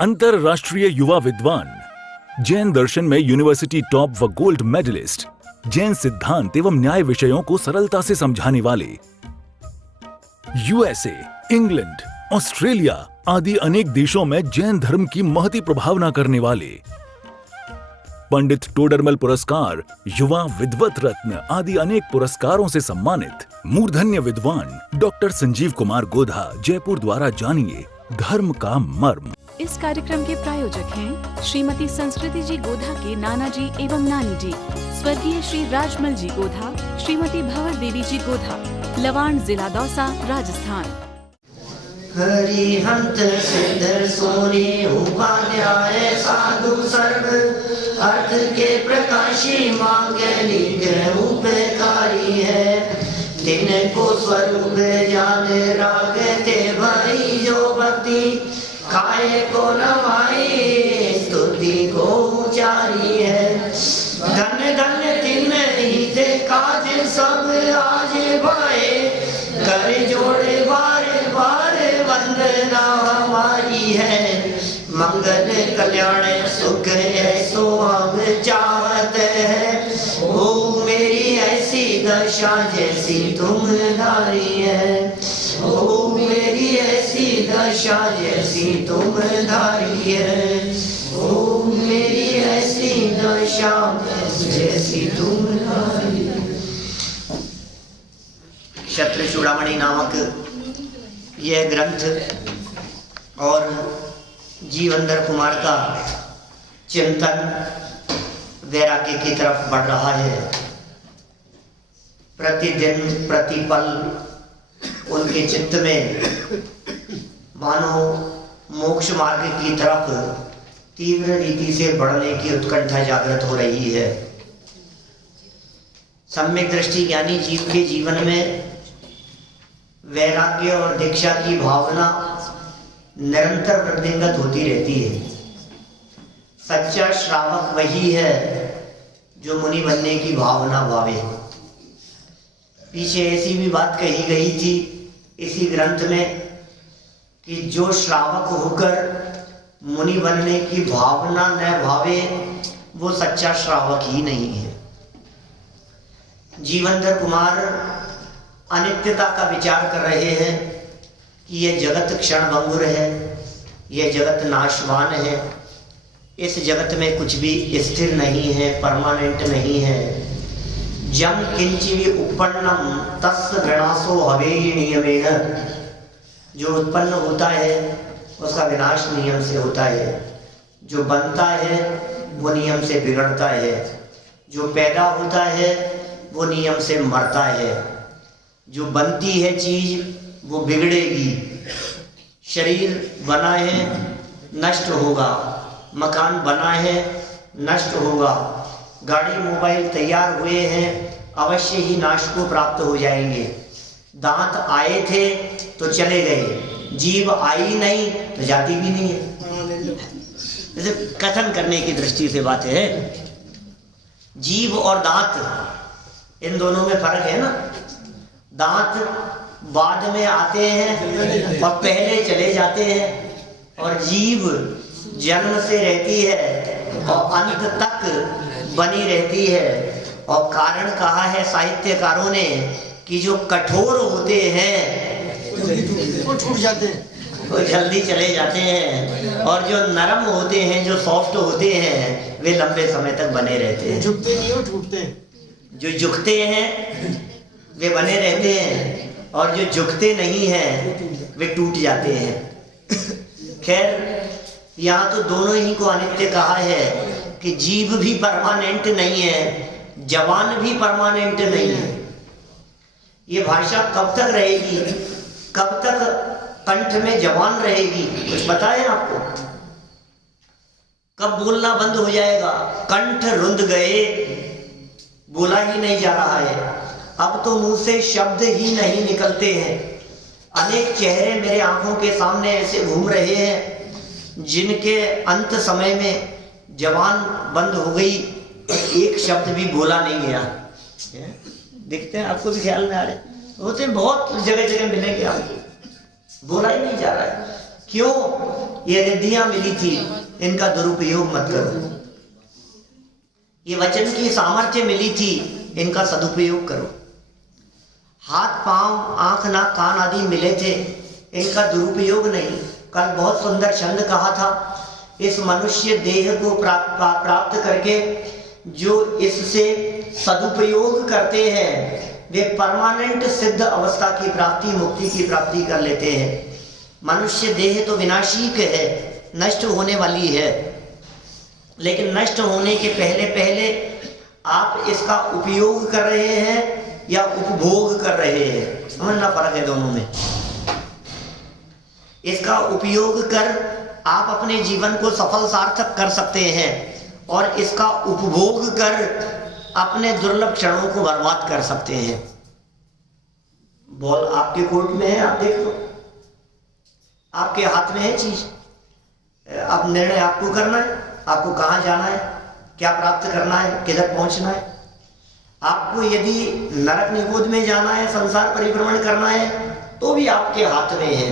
अंतरराष्ट्रीय युवा विद्वान, जैन दर्शन में यूनिवर्सिटी टॉप व गोल्ड मेडलिस्ट, जैन सिद्धांत एवं न्याय विषयों को सरलता से समझाने वाले, यूएसए, इंग्लैंड, ऑस्ट्रेलिया आदि अनेक देशों में जैन धर्म की महती प्रभावना करने वाले, पंडित टोडरमल पुरस्कार, युवा विद्वत रत्न आदि अनेक पुरस्कारों से सम्मानित मूर्धन्य विद्वान डॉक्टर संजीव कुमार गोधा, जयपुर द्वारा जानिए धर्म का मर्म। इस कार्यक्रम के प्रायोजक हैं श्रीमती संस्कृति जी गोधा के नाना जी एवं नानी जी, स्वर्गीय श्री राजमल जी गोधा, श्रीमती भंवर देवी जी गोधा, लवाण, जिला दौसा, राजस्थान। हरिहंत सिद्धर सोनी उपाध्याय साधु सर्व अर्थ के प्रकाशी मांगलिक उपकारी है, तिनको स्वरूप जाने रागते भाई जो भक्ति काय को नवाई स्तुति को उचारी है। धन्य धन्य तिन ही ते काज सब आज भाए, कर जोड़े बारे बारे वंदना हमारी है। मंगल कल्याण सुख ऐसो हम चाहते हैं, ओ मेरी ऐसी दशा जैसी तुम धारी है, ओ मेरी ऐसी दशा जैसी तुम धारी है, ओ मेरी ऐसी दशा जैसी तुम धारी है। क्षत्र चूड़ामणि नामक यह ग्रंथ और जीवंदर कुमार का चिंतन वैराग्य की तरफ बढ़ रहा है। प्रतिदिन प्रतिपल उनके चित्त में मानो मोक्ष मार्ग की तरफ तीव्र रीति से बढ़ने की उत्कंठा जागृत हो रही है। सम्यक दृष्टि ज्ञानी जीव के जीवन में वैराग्य और दीक्षा की भावना निरंतर वृद्धिंगत होती रहती है। सच्चा श्रावक वही है जो मुनि बनने की भावना भावे। पीछे ऐसी भी बात कही गई थी इसी ग्रंथ में कि जो श्रावक होकर मुनि बनने की भावना न भावे वो सच्चा श्रावक ही नहीं है। जीवंदर कुमार अनित्यता का विचार कर रहे हैं कि यह जगत क्षणभंगुर है, यह जगत नाशवान है, इस जगत में कुछ भी स्थिर नहीं है, परमानेंट नहीं है। जम किंचिवि उपन्नम तस्य विनाशो हवेहि नियमेन, जो उत्पन्न होता है उसका विनाश नियम से होता है, जो बनता है वो नियम से बिगड़ता है, जो पैदा होता है वो नियम से मरता है, जो बनती है चीज वो बिगड़ेगी। शरीर बना है नष्ट होगा, मकान बना है नष्ट होगा, गाड़ी मोबाइल तैयार हुए हैं अवश्य ही नाश को प्राप्त हो जाएंगे। दांत आए थे तो चले गए, जीभ आई नहीं तो जाती भी नहीं है। जैसे कथन करने की दृष्टि से बात है, जीभ और दांत इन दोनों में फर्क है ना। दांत बाद में आते हैं और पहले चले जाते हैं, और जीभ जन्म से रहती है और अंत तक बनी रहती है। और कारण कहा है साहित्यकारों ने कि जो कठोर होते हैं वो छूट जाते हैं, वो जल्दी चले जाते हैं, और जो नरम होते हैं, जो सॉफ्ट होते हैं, वे लंबे समय तक बने रहते हैं। झुकते नहीं हो, टूटते। जो झुकते हैं वे बने रहते हैं, और जो झुकते नहीं हैं वे टूट जाते हैं। खैर, यहाँ तो दोनों ही को अनित्य कहा है कि जीभ भी परमानेंट नहीं है, जवान भी परमानेंट नहीं है। ये भाषा कब तक रहेगी, कब तक कंठ में जवान रहेगी, कुछ पता है आपको? कब बोलना बंद हो जाएगा? कंठ रुंध गए, बोला ही नहीं जा रहा है। अब तो मुंह से शब्द ही नहीं निकलते हैं। अनेक चेहरे मेरे आंखों के सामने ऐसे घूम रहे हैं जिनके अंत समय में जबान बंद हो गई और एक शब्द भी बोला नहीं गया। दिखते हैं आपको भी, ख्याल में आ रहे होते हैं, बहुत जगह जगह मिलेंगे आपको, बोला ही नहीं जा रहा है। क्यों? ये रिद्धियां मिली थी, इनका दुरुपयोग मत करो। ये वचन की सामर्थ्य मिली थी, इनका सदुपयोग करो। हाथ पांव आंख नाक कान आदि मिले थे, इनका दुरुपयोग नहीं। कल बहुत सुंदर छंद कहा था, इस मनुष्य देह को प्राप्त करके जो इससे सदुपयोग करते हैं वे परमानेंट सिद्ध अवस्था की प्राप्ति, मुक्ति की प्राप्ति कर लेते हैं। मनुष्य देह तो विनाशिक है, नष्ट होने वाली है, लेकिन नष्ट होने के पहले पहले आप इसका उपयोग कर रहे हैं या उपभोग कर रहे हैं, समझना फर्क है दोनों में। इसका उपयोग कर आप अपने जीवन को सफल सार्थक कर सकते हैं और इसका उपभोग कर अपने दुर्लभ क्षणों को बर्बाद कर सकते हैं। बॉल आपके कोर्ट में है, आप देख लो, आपके हाथ में है चीज। अब निर्णय आपको करना है, आपको कहां जाना है, क्या प्राप्त करना है, किधर पहुंचना है। आपको यदि नरक निगोद में जाना है, संसार परिभ्रमण करना है, तो भी आपके हाथ में है,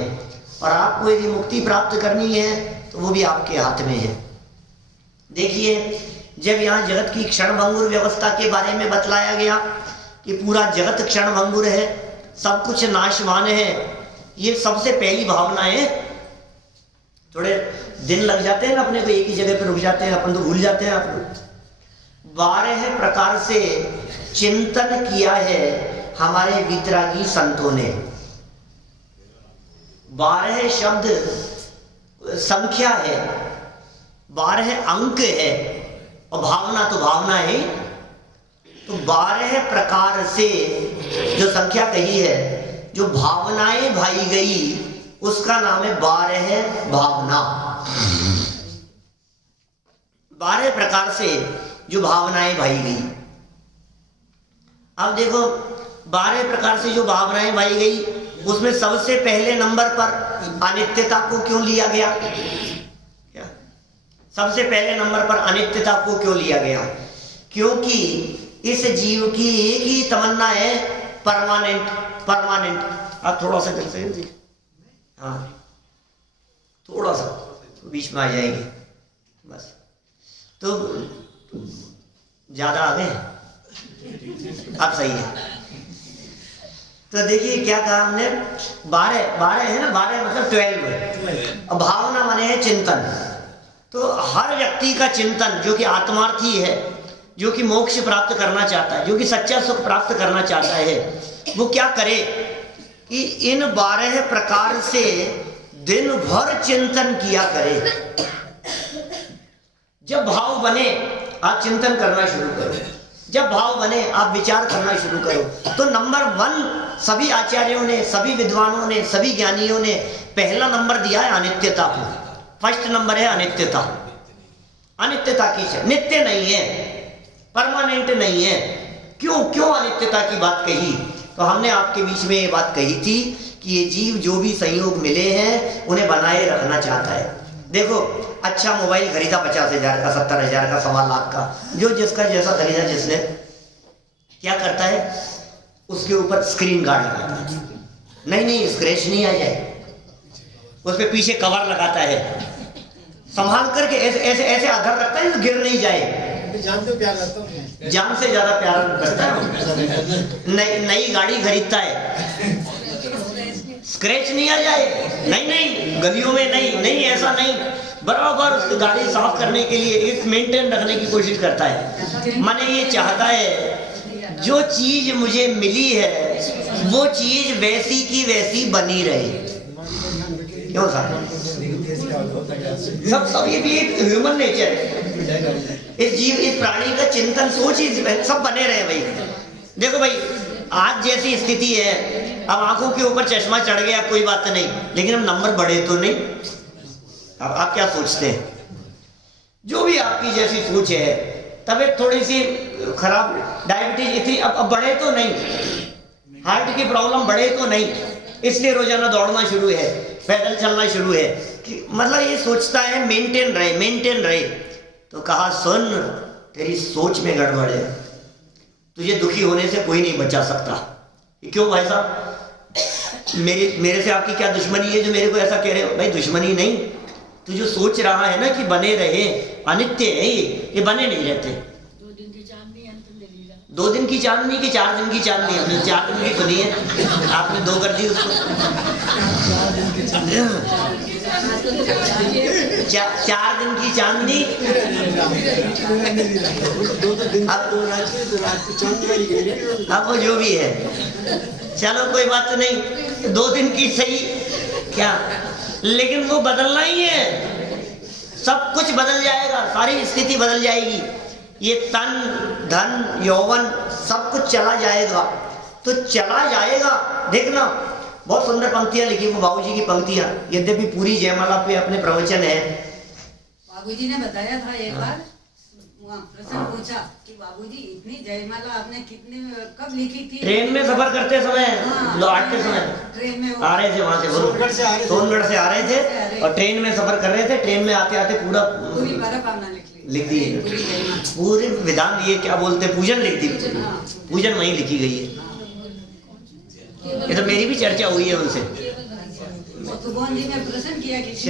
और आपको यदि मुक्ति प्राप्त करनी है तो वो भी आपके हाथ में है। देखिए, जब यहाँ जगत की क्षणभंगुर व्यवस्था के बारे में बतलाया गया कि पूरा जगत क्षणभंगुर है, सब कुछ नाशवान है, ये सबसे पहली भावना है। थोड़े दिन लग जाते हैं ना, अपने को एक ही जगह पे रुक जाते हैं, अपन तो भूल जाते हैं। आप लोग 12 प्रकार से चिंतन किया है हमारे वितरागी संतों ने। 12 शब्द संख्या है, 12 अंक है, और भावना तो भावना है। तो 12 प्रकार से जो संख्या कही है, जो भावनाएं भाई गई, उसका नाम है 12 भावना। 12 प्रकार से जो भावनाएं भाई गई। अब देखो, 12 प्रकार से जो भावनाएं भाई गई, उसमें सबसे पहले नंबर पर अनित्यता को क्यों लिया गया? क्या सबसे पहले नंबर पर अनित्यता को क्यों लिया गया? क्योंकि इस जीव की एक ही तमन्ना है, परमानेंट परमानेंट। आप थोड़ा सा चल सकते, हाँ थोड़ा सा बीच में आ जाएंगे बस। तो ज्यादा आ गए, अब सही है। तो देखिए क्या कहा हमने, 12 है ना, 12 मतलब 12। अब भावना माने है चिंतन। तो हर व्यक्ति का चिंतन जो कि आत्मार्थी है, जो कि मोक्ष प्राप्त करना चाहता है, जो कि सच्चा सुख प्राप्त करना चाहता है, वो क्या करे कि इन 12 प्रकार से दिन भर चिंतन किया करे। जब भाव बने आप चिंतन करना शुरू करो, जब भाव बने आप विचार करना शुरू करो। तो नंबर 1 सभी आचार्यों ने, सभी विद्वानों ने, सभी ज्ञानियों ने पहला नंबर दिया है अनित्यता को। फर्स्ट नंबर है अनित्यता। अनित्यता की है, नित्य नहीं है, परमानेंट नहीं है। क्यों क्यों अनित्यता की बात कही? तो हमने आपके बीच में ये बात कही थी कि ये जीव जो भी संयोग मिले हैं उन्हें बनाए रखना चाहता है। देखो, अच्छा मोबाइल खरीदा 50,000 का, 70,000 का, 1.25 लाख का, जो जिसका जैसा खरीदा जिसने, क्या करता है, उसके ऊपर स्क्रीन गार्ड लगाता है, नहीं स्क्रैच नहीं आ जाए, उस पर पीछे कवर लगाता है, संभाल करके ऐसे ऐसे ऐसे आधार रखता है तो गिर नहीं जाए। जान से प्यार करता हूं, जान से ज्यादा प्यार करता है। नई गाड़ी खरीदता है, स्क्रैच नहीं आ जाए, नहीं गलियों में नहीं ऐसा नहीं, बराबर उसकी गाड़ी साफ करने के लिए एक मेंटेन रखने की कोशिश करता है। माने ये चाहता है जो चीज मुझे मिली है वो चीज वैसी की वैसी बनी रहे। क्यों साहब? सब ये भी एक ह्यूमन नेचर है। इस जीव, इस प्राणी का चिंतन, सोच ही सब बने रहे भाई। देखो भाई, आज जैसी स्थिति है, अब आंखों के ऊपर चश्मा चढ़ गया कोई बात नहीं, लेकिन अब नंबर बढ़े तो नहीं। अब आप क्या सोचते हैं? जो भी आपकी जैसी सोच है, तबीयत थोड़ी सी खराब, डायबिटीज इतनी, अब बढ़े तो नहीं, हार्ट की प्रॉब्लम बढ़े तो नहीं, इसलिए रोजाना दौड़ना शुरू है, पैदल चलना शुरू है कि मतलब ये सोचता है मेंटेन रहे। तो कहा, सुन, तेरी सोच में गड़बड़ है, तुझे दुखी होने से कोई नहीं बचा सकता। क्यों भाई साहब? मेरे से आपकी क्या दुश्मनी है जो मेरे को ऐसा कह रहे हो? भाई दुश्मनी नहीं, तू जो सोच रहा है ना कि बने रहे, अनित्य है ये बने नहीं रहते। 2 दिन की चांदनी अंत में ले जा। 2 दिन की चांदनी की 4 दिन की चांदनी, हमने 4 दिन की सुनी है, आपने 2 कर दी उसको। 4 दिन की चांदनी। अब वो जो भी है, चलो कोई बात नहीं, 2 दिन की सही क्या, लेकिन वो बदलना ही है, सब कुछ बदल जाएगा, सारी स्थिति बदल जाएगी, ये तन धन यौवन सब कुछ चला जाएगा, तो चला जाएगा। देखना बहुत सुंदर पंक्तियां लिखी वो बाबूजी की पंक्तियां, यद्यपि पूरी जयमाला पे अपने प्रवचन है। बाबूजी ने बताया था एक बार, वहाँ प्रश्न पूछा कि बाबूजी इतनी जयमाला आपने कितने कब लिखी थी? ट्रेन में सफर करते समय, लौटते समय ट्रेन में आ रहे थे वहां से, सोनगढ़ से आ रहे थे और ट्रेन में सफर कर रहे थे, ट्रेन में आते आते पूरा पूरी परकामना लिख दी, पूरे विधान ये क्या बोलते पूजन लिख दी, पूजन वहीं लिखी गई है। ये तो मेरी भी चर्चा हुई है उनसे। भगवान जी ने प्रश्न किया कि उस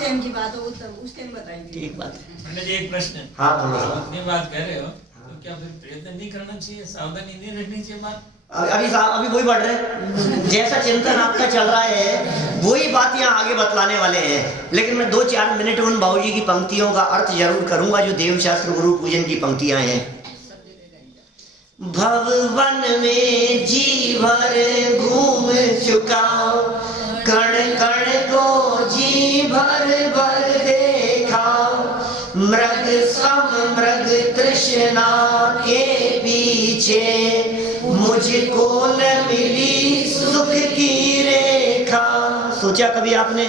टाइम की बात हो, उस टाइम बताई थी। ठीक बात है। पंडित जी एक प्रश्न। हाँ बोलो। अपनी बात कह रहे हो तो क्या फिर प्रयत्न नहीं करना चाहिए, सावधानी नहीं रखनी चाहिए बात? अभी वही बढ़ रहे हैं, जैसा चिंतन आपका चल रहा है वही बात यहाँ आगे बतलाने वाले हैं, लेकिन मैं 2-4 मिनट उन बाबूजी की पंक्तियों का अर्थ जरूर करूंगा जो देवशास्त्र गुरु पूजन की पंक्तियां हैं। भवन में जी भर घूम चुका, कण कण को जी भर भर देखा, मृग सम मृग तृष्णा के पीछे, मुझको न मिली सुख की रेखा। सोचा कभी आपने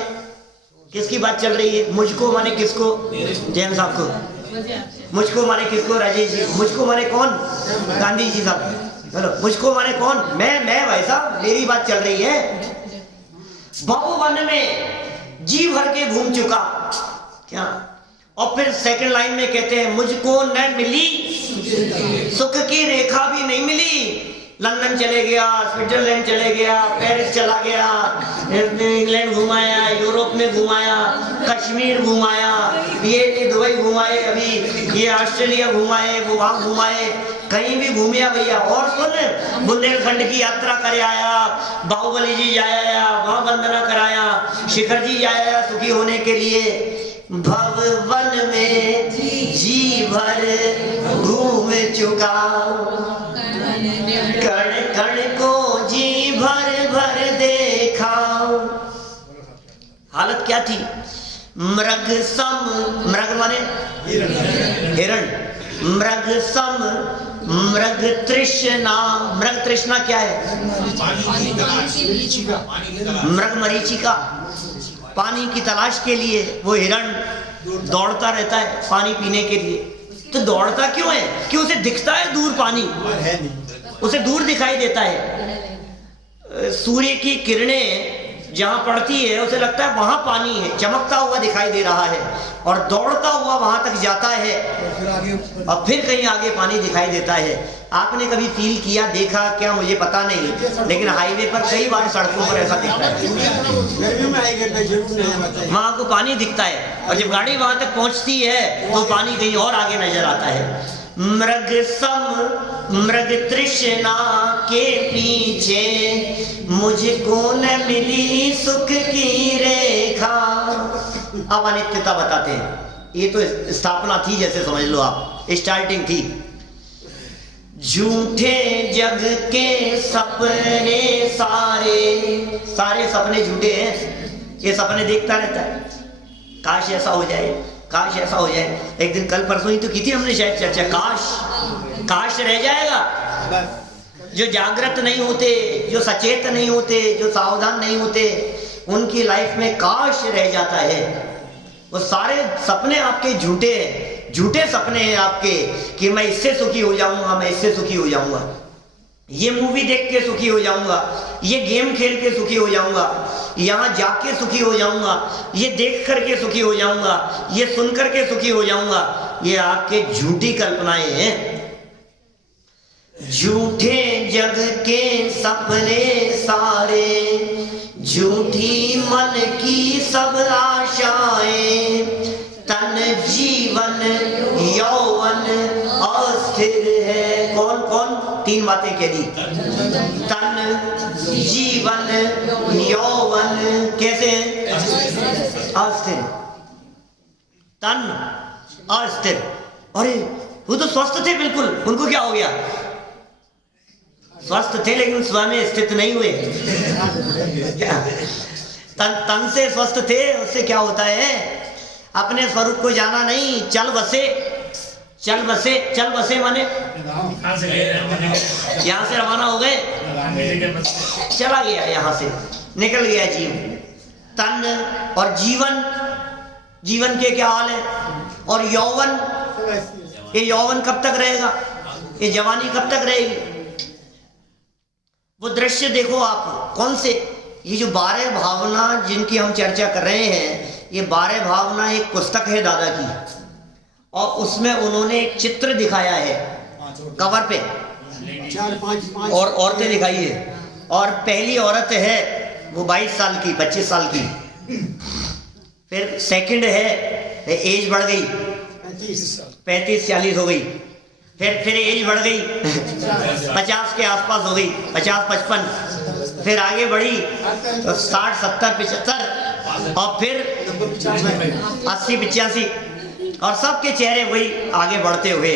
किसकी बात चल रही है? मुझको माने किसको? जैन साहब को। मुझको माने किसको? राजेश जी। मुझको माने कौन? गांधी जी साहब। चलो मुझको माने कौन? मैं भाई साहब, मेरी बात चल रही है। भवन में जी भर के घूम चुका क्या, और फिर सेकंड लाइन में कहते हैं मुझको न मिली सुख की रेखा भी नहीं मिली। लंदन चले गया, स्विट्जरलैंड चले गया, पेरिस चला गया, इंग्लैंड घुमाया, यूरोप में घुमाया, कश्मीर घुमाया, ये दुबई घुमाए, अभी ये ऑस्ट्रेलिया घुमाए, वो वहां घुमाए, कहीं भी घूमिया भैया। और सुन, बुंदेलखंड की यात्रा कर आया, बाहुबली जी जाया, वहां वंदना कराया, शिखर जी जाया सुखी होने के लिए। भवन में जी भर घूम चुका, कण कण को जी भर भर देखा। हालत क्या थी? मृग सम, मृग माने हिरण, मृग सम मृग तृष्णा। मृग तृष्णा क्या है? मृग मरीचिका, पानी की तलाश के लिए वो हिरण दौड़ता रहता है पानी पीने के लिए। तो दौड़ता क्यों है? कि उसे दिखता है दूर पानी, उसे दूर दिखाई देता है। सूर्य की किरणें जहां पड़ती है उसे लगता है वहां पानी है, चमकता हुआ दिखाई दे रहा है, और दौड़ता हुआ वहां तक जाता है और फिर कहीं आगे पानी दिखाई देता है। आपने कभी फील किया, देखा क्या, मुझे पता नहीं, लेकिन हाईवे पर कई बार सड़कों पर ऐसा दिखता है, वहां को पानी दिखता है, और जब गाड़ी वहां तक पहुंचती है तो पानी कहीं और आगे नजर आता है। मृग सम मृग तृष्णा के पीछे, मुझको न मिली सुख की रेखा। अब अनित्यता बताते हैं, ये तो स्थापना थी जैसे समझ लो आप, स्टार्टिंग थी। झूठे जग के सपने सारे, सारे सपने झूठे हैं, ये सपने देखता रहता है, काश ऐसा हो जाए, काश ऐसा हो जाए। एक दिन कल परसों ही तो की थी हमने शायद चर्चा, काश रह जाएगा। जो जागृत नहीं होते, जो सचेत नहीं होते, जो सावधान नहीं होते, उनकी लाइफ में काश रह जाता है। वो सारे सपने आपके झूठे हैं, झूठे सपने हैं आपके कि मैं इससे सुखी हो जाऊंगा, मैं इससे सुखी हो जाऊंगा, ये मूवी देख के सुखी हो जाऊंगा, ये गेम खेल के सुखी हो जाऊंगा, यहाँ जाके सुखी हो जाऊंगा, ये देख करके सुखी हो जाऊंगा, ये सुन करके सुखी हो जाऊंगा। ये आपके झूठी कल्पनाएं हैं। झूठे जग के सपने सारे, झूठी मन की सब आशाएं, तन जीवन यौवन अस्थिर है। कौन कौन? तीन बातें कह दी। तन जीवन यौवन कैसे है? अस्थिर। तन अस्थिर। अरे वो तो स्वस्थ थे बिल्कुल, उनको क्या हो गया? स्वस्थ थे लेकिन स्वयं स्थित नहीं हुए। तन से स्वस्थ थे, उससे क्या होता है? अपने स्वरूप को जाना नहीं, चल बसे। चल बसे, चल बसे माने यहाँ से रवाना हो गए, चला गया, यहाँ से निकल गया जीव। तन और जीवन, जीवन के क्या हाल है? और यौवन, ये यौवन कब तक रहेगा? ये जवानी कब तक रहेगी? वो दृश्य देखो आप। कौन से? ये जो 12 भावना जिनकी हम चर्चा कर रहे हैं, ये 12 भावना एक पुस्तक है दादा की, और उसमें उन्होंने एक चित्र दिखाया है कवर पे, 4-5 और औरतें दिखाई है। और पहली औरत है वो 22 साल की, 25 साल की। फिर सेकंड है, एज बढ़ गई, 35-40 हो गई। फिर एज बढ़ गई 50 के आसपास हो गई, 50-55। फिर आगे बढ़ी तो 60-70-75, और फिर 80-85, और सबके चेहरे वही आगे बढ़ते हुए।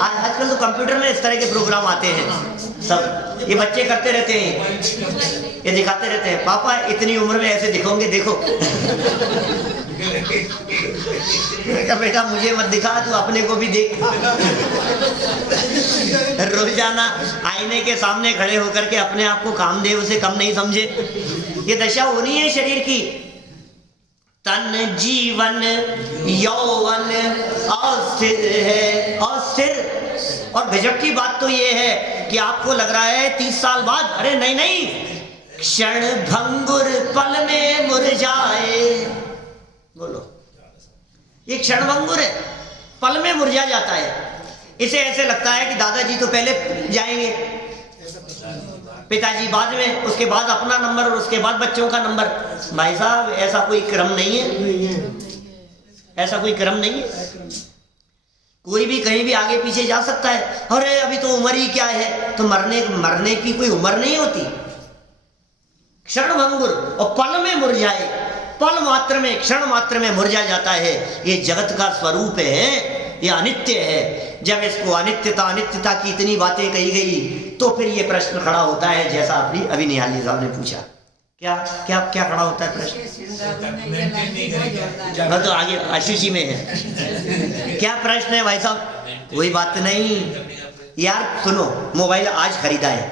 आजकल तो कंप्यूटर में इस तरह के प्रोग्राम आते हैं, सब ये बच्चे करते रहते हैं, ये दिखाते रहते हैं, पापा इतनी उम्र में ऐसे दिखोगे, देखो। बेटा मुझे मत दिखा, तू अपने को भी देख। रोजाना आईने के सामने खड़े होकर के अपने आप को कामदेव से कम नहीं समझे। ये दशा होनी है शरीर की। तन जीवन यौवन अस्थिर है, अस्थिर। और गजब की बात तो ये है कि आपको लग रहा है 30 साल बाद, अरे नहीं नहीं, क्षण भंगुर पल में मुरझाए। बोलो, ये क्षण भंगुर है, पल में मुरझा जाता है। इसे ऐसे लगता है कि दादाजी तो पहले जाएंगे, पिताजी बाद में, उसके बाद अपना नंबर, और उसके बाद बच्चों का नंबर। भाई साहब ऐसा कोई क्रम नहीं है, ऐसा कोई क्रम नहीं है। कोई भी कहीं भी आगे पीछे जा सकता है। अरे अभी तो उम्र ही क्या है, तो मरने की कोई उम्र नहीं होती। क्षण भंगुर और पल में मुरझाए, पल मात्र में, क्षण मात्र में मुरझा जाता है। ये जगत का स्वरूप है, ये अनित्य है। जब इसको अनित्यता, अनित्यता की इतनी बातें कही गई, तो फिर ये प्रश्न खड़ा होता है, जैसा अभी निहाली साहब ने पूछा। क्या क्या क्या खड़ा होता है प्रश्न? तो आगे अशुचि में है। क्या प्रश्न है भाई साहब? कोई बात नहीं यार, सुनो, मोबाइल आज खरीदा है,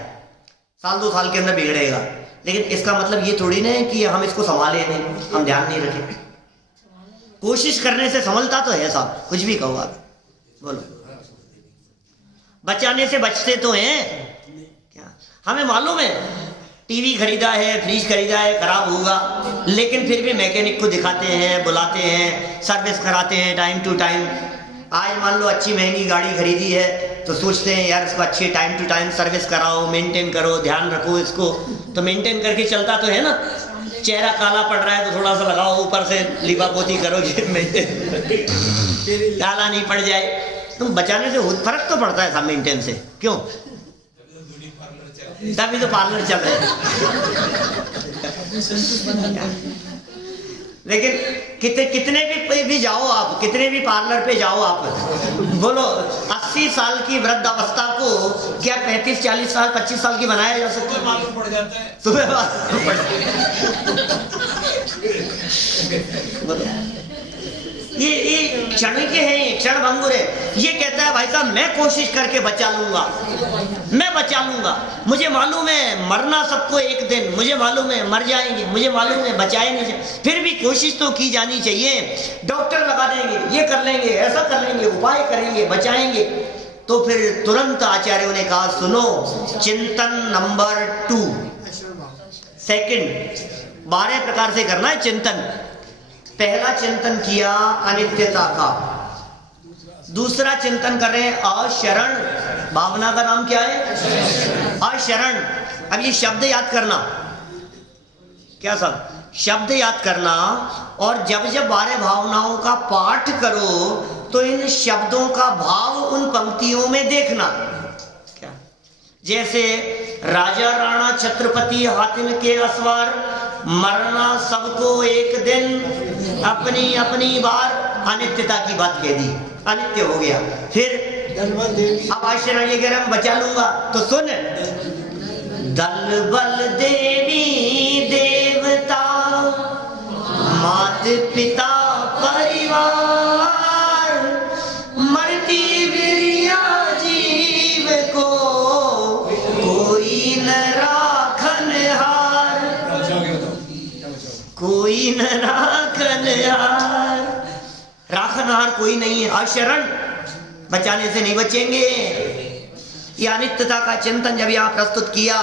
1-2 साल के अंदर बिगड़ेगा, लेकिन इसका मतलब ये थोड़ी ना है कि हम इसको संभाले नहीं, हम ध्यान नहीं रखें। कोशिश करने से संभलता तो है साहब, कुछ भी कहो आप। बोलो, बचाने से बचते तो हैं क्या? हमें मालूम है टीवी खरीदा है, फ्रिज खरीदा है, खराब होगा, लेकिन फिर भी मैकेनिक को दिखाते हैं, बुलाते हैं, सर्विस कराते हैं टाइम टू टाइम। आज मान लो अच्छी महंगी गाड़ी खरीदी है, तो सोचते हैं यार इसको अच्छे टाइम टू टाइम सर्विस कराओ, मेंटेन करो, ध्यान रखो इसको, तो मेंटेन करके चलता तो है ना। चेहरा काला पड़ रहा है तो थोड़ा सा लगाओ, ऊपर से लिपा पोती करोगे, मेंटेन काला नहीं पड़ जाए। तुम बचाने से फर्क तो पड़ता है सब मेंटेन से, क्यों? तभी तो पार्लर चल रहे हैं। लेकिन कितने भी जाओ आप, कितने भी पार्लर पे जाओ आप, बोलो 80 साल की वृद्ध अवस्था को क्या 35-40 साल 25 साल की बनाया जा सकता है? मालूम पड़ जाता है, सुबह मालूम पड़ जाता है। ये क्षण के हैं, क्षण भंगुर है। ये कहता है भाई साहब मैं कोशिश करके बचा लूंगा, मैं बचा लूंगा, मुझे मालूम है मरना सबको एक दिन, मुझे मालूम है मर जाएंगे, मुझे मालूम है बचाए नहीं जाए, फिर भी कोशिश तो की जानी चाहिए। डॉक्टर लगा देंगे, ये कर लेंगे, ऐसा कर लेंगे, उपाय करेंगे, बचाएंगे। तो फिर तुरंत आचार्यों ने कहा सुनो, चिंतन नंबर 2, सेकंड, 12 प्रकार से करना है चिंतन। पहला चिंतन किया अनित्यता का, दूसरा चिंतन कर रहे हैं अशरण भावना का नाम क्या है? अशरण। अब ये शब्द याद करना, क्या शब्द याद करना, और जब जब 12 भावनाओं का पाठ करो तो इन शब्दों का भाव उन पंक्तियों में देखना। क्या? जैसे राजा राणा छत्रपति हातिम के असवार, मरना सबको एक दिन, अपनी अपनी बार, अनित्यता की बात कह दी, अनित्य हो गया। फिर अब आश्चर्य ये कह रहा मैं बचा लूंगा, तो सुन, दल बल देवी देवता, मात पिता परिवार, मरती बिरिया जीव को कोई न राखन हार, कोई न राखन हार। राखन हार कोई नहीं है। अशरण, बचाने से नहीं बचेंगे। ये अनित्यता का चिंतन जब यहाँ प्रस्तुत किया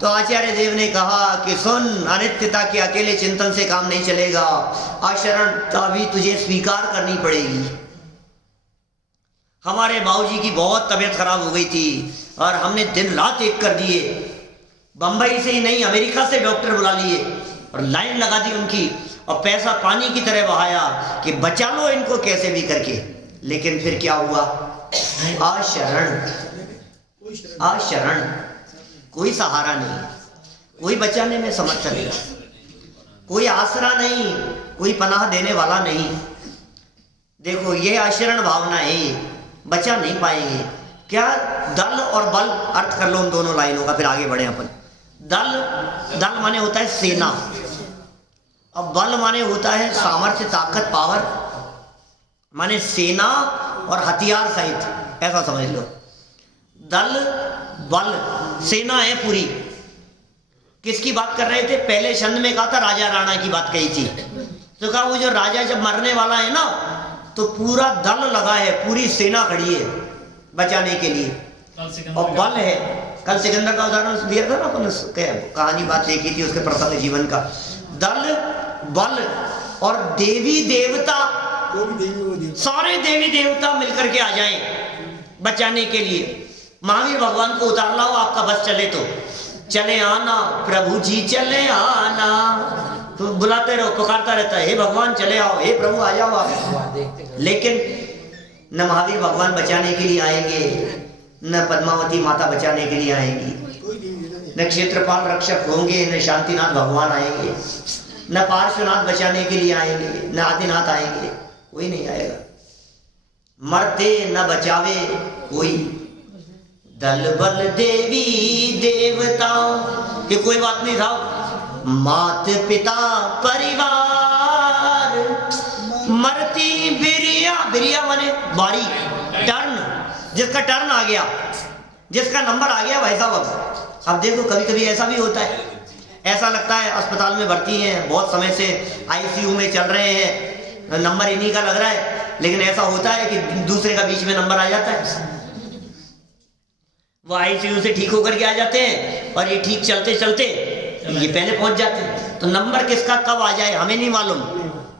तो आचार्य देव ने कहा कि सुन, अनित्यता के अकेले चिंतन से काम नहीं चलेगा, अशरणता भी तुझे स्वीकार करनी पड़ेगी। हमारे बाबूजी की बहुत तबीयत खराब हो गई थी और हमने दिन रात एक कर दिए, बंबई से ही नहीं अमेरिका से डॉक्टर बुला लिए और लाइन लगा दी उनकी, और पैसा पानी की तरह बहाया कि बचा लो इनको कैसे भी करके। लेकिन फिर क्या हुआ? अशरण, अशरण, कोई सहारा नहीं, कोई बचाने में समर्थ नहीं, कोई आसरा नहीं, कोई पनाह देने वाला नहीं। देखो ये अशरण भावना है, बचा नहीं पाएंगे। क्या? दल और बल, अर्थ कर लो उन दोनों लाइनों का, फिर आगे बढ़े अपन। दल, दल माने होता है सेना, अब बल माने होता है सामर्थ्य, ताकत, पावर, माने सेना और हथियार सहित, ऐसा समझ लो। दल बल, सेना है पूरी। किसकी बात कर रहे थे? पहले छंद में कहा था राजा राणा की बात कही थी, तो कहा वो जो राजा जब मरने वाला है ना, तो पूरा दल लगा है, पूरी सेना खड़ी है बचाने के लिए, और बल है। कल सिकंदर का उदाहरण दिया था ना अपन, कहानी बात देखी थी उसके प्रसंग जीवन का। दल बल और देवी देवता, सारे देवी देवता मिलकर के आ जाएं बचाने के लिए। महावीर भगवान को उतार लाओ, आपका बस चले तो चले आना, प्रभु जी चले आना, तो बुलाते रहो, पुकारता रहता है, हे भगवान चले आओ, हे प्रभु आ जाओ आप। लेकिन न महावीर भगवान बचाने के लिए आएंगे, न पद्मावती माता बचाने के लिए आएंगी, न क्षेत्रपाल रक्षक होंगे, न शांतिनाथ भगवान आएंगे, न पार्श्वनाथ बचाने के लिए आएंगे, न आदिनाथ आएंगे, कोई नहीं आएगा। मरते न बचावे कोई, दल बल देवी देवता, ये कोई बात नहीं था। मात पिता परिवार, मरती बिरिया, बिरिया माने बारी, टर्न, जिसका टर्न आ गया, जिसका नंबर आ गया भाई साहब। अब देखो कभी कभी ऐसा भी होता है, ऐसा लगता है अस्पताल में भर्ती हैं, बहुत समय से आईसीयू में चल रहे हैं, नंबर इन्हीं का लग रहा है, लेकिन ऐसा होता है कि दूसरे का बीच में नंबर आ जाता है। वो आईसीयू से ठीक होकर के आ जाते हैं और ये ठीक चलते चलते ये पहले पहुंच जाते हैं। तो नंबर किसका कब आ जाए हमें नहीं मालूम,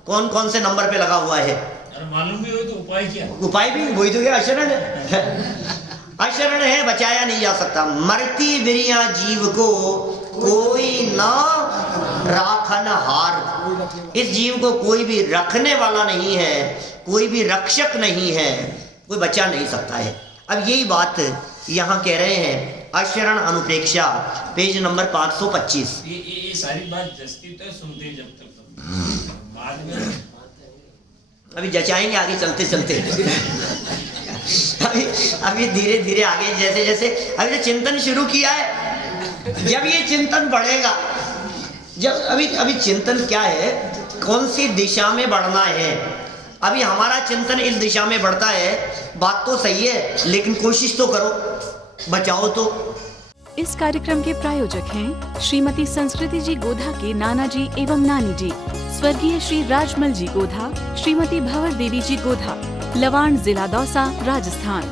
कौन कौन से नंबर पे लगा हुआ है। मालूम भी हो तो उपाय क्या? उपाय भी वही तो, क्या अशरण है। अशरण है, बचाया नहीं जा सकता। मरती बिरिया जीव को कोई ना राखन हार, इस जीव को कोई भी रखने वाला नहीं है, कोई भी रक्षक नहीं है, कोई बचा नहीं सकता है। अब यही बात यहाँ कह रहे हैं, अशरण अनुप्रेक्षा, पेज नंबर 525। ये सारी बात जस्ती तो सुनते जब तक, बाद में अभी जचाएंगे आगे चलते चलते। अभी धीरे धीरे आगे, जैसे जैसे अभी तो चिंतन शुरू किया है, जब ये चिंतन बढ़ेगा, जब अभी चिंतन क्या है, कौन सी दिशा में बढ़ना है। अभी हमारा चिंतन इस दिशा में बढ़ता है, बात तो सही है, लेकिन कोशिश तो करो, बचाओ तो। इस कार्यक्रम के प्रायोजक हैं श्रीमती संस्कृति जी गोधा के नाना जी एवं नानी जी, स्वर्गीय श्री राजमल जी गोधा, श्रीमती भंवर देवी जी गोधा, लवाण, जिला दौसा, राजस्थान।